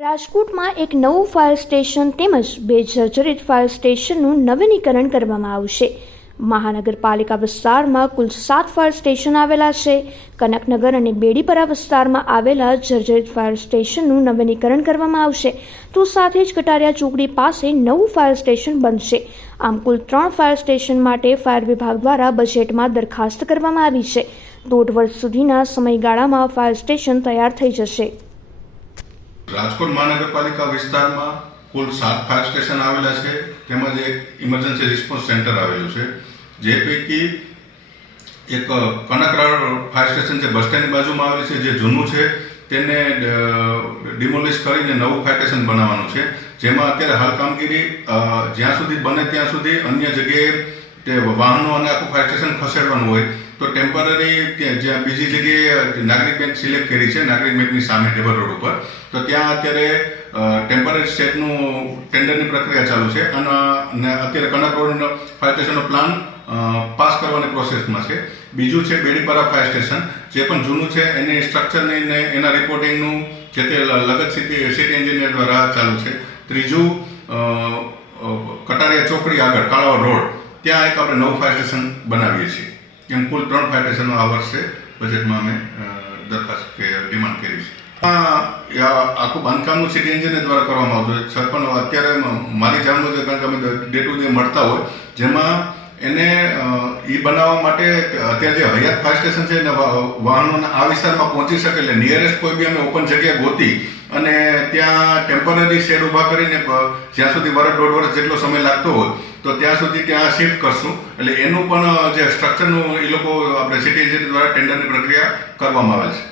રાજકોટમાં એક નવું ફાયર સ્ટેશન તેમજ બે જર્જરિત ફાયર સ્ટેશનનું નવીનીકરણ કરવામાં આવશે. મહાનગરપાલિકા વિસ્તારમાં કુલ સાત ફાયર સ્ટેશન આવેલા છે. કનકનગર અને બેડીપરા વિસ્તારમાં આવેલા જર્જરિત ફાયર સ્ટેશનનું નવીનીકરણ કરવામાં આવશે. તો સાથે જ કટારિયા ચોકડી પાસે નવું ફાયર સ્ટેશન બનશે. આમ કુલ ત્રણ ફાયર સ્ટેશન માટે ફાયર વિભાગ દ્વારા બજેટમાં દરખાસ્ત કરવામાં આવી છે. દોઢ વર્ષ સુધીના સમયગાળામાં ફાયર સ્ટેશન તૈયાર થઈ જશે. રાજકોટ મહાનગરપાલિકા વિસ્તારમાં કુલ સાત ફાયર સ્ટેશન આવેલા છે. તેમજ એક ઇમરજન્સી રિસ્પોન્સ સેન્ટર આવેલું છે. જે પૈકી એક કનકરાળ ફાયર સ્ટેશન છે બસ સ્ટેન્ડની બાજુમાં આવેલું છે, જે જૂનું છે, તેને ડિમોલિશ કરીને નવું ફાયર સ્ટેશન બનાવવાનું છે. જેમાં અત્યારે હાલ કામગીરી જ્યાં સુધી બને ત્યાં સુધી અન્ય જગ્યાએ તે વાહનો અને આખું ફાયર સ્ટેશન ખસેડવાનું હોય, તો ટેમ્પરરી જ્યાં બીજી જગ્યાએ નાગરિક બેંક સિલેક્ટ કરી છે, નાગરિક બેંકની સામે ટેબલ રોડ ઉપર, તો ત્યાં અત્યારે ટેમ્પરરી સ્ટેટનું ટેન્ડરની પ્રક્રિયા ચાલુ છે અને અત્યારે કનક રોડ ફાયર સ્ટેશનનો પ્લાન પાસ કરવાની પ્રોસેસમાં છે. બીજું છે બેડીપારા ફાયર સ્ટેશન જે પણ જૂનું છે, એની સ્ટ્રક્ચરની ને એના રિપોર્ટિંગનું જે તે લગત સિટી સિટી એન્જિનિયર દ્વારા ચાલુ છે. ત્રીજું કટારિયા ચોકડી આગળ કાળાવા રોડ ત્યાં એક આપણે નવું ફાયર સ્ટેશન બનાવીએ છીએ. એમ કુલ ત્રણ ફાયર સ્ટેશનો આ વર્ષે બજેટમાં અમે દરખાસ્ત કે ડિમાન્ડ કરી છે. આખું બાંધકામનું સિટી એન્જિનિયર દ્વારા કરવામાં આવતું છે પણ અત્યારે મારી જાણ મુજબ કારણ કે અમે ડે ટુ ડે મળતા હોય, જેમાં એને એ બનાવવા માટે અત્યારે જે હયાત ફાયર સ્ટેશન છે એને વાહનોના આ વિસ્તારમાં પહોંચી શકે એટલે નિયરેસ્ટ કોઈ બી અમે ઓપન જગ્યાએ ગોતી અને ત્યાં ટેમ્પરરી શેડ ઊભા કરીને જ્યાં સુધી વર્ષ દોઢ વર્ષ જેટલો સમય લાગતો હોય તો ત્યાં સુધી ત્યાં શિફ્ટ કરશું. એટલે એનું પણ જે સ્ટ્રક્ચરનું એ લોકો, આપણે સિટી એજન્સી દ્વારા ટેન્ડરની પ્રક્રિયા કરવામાં આવે છે.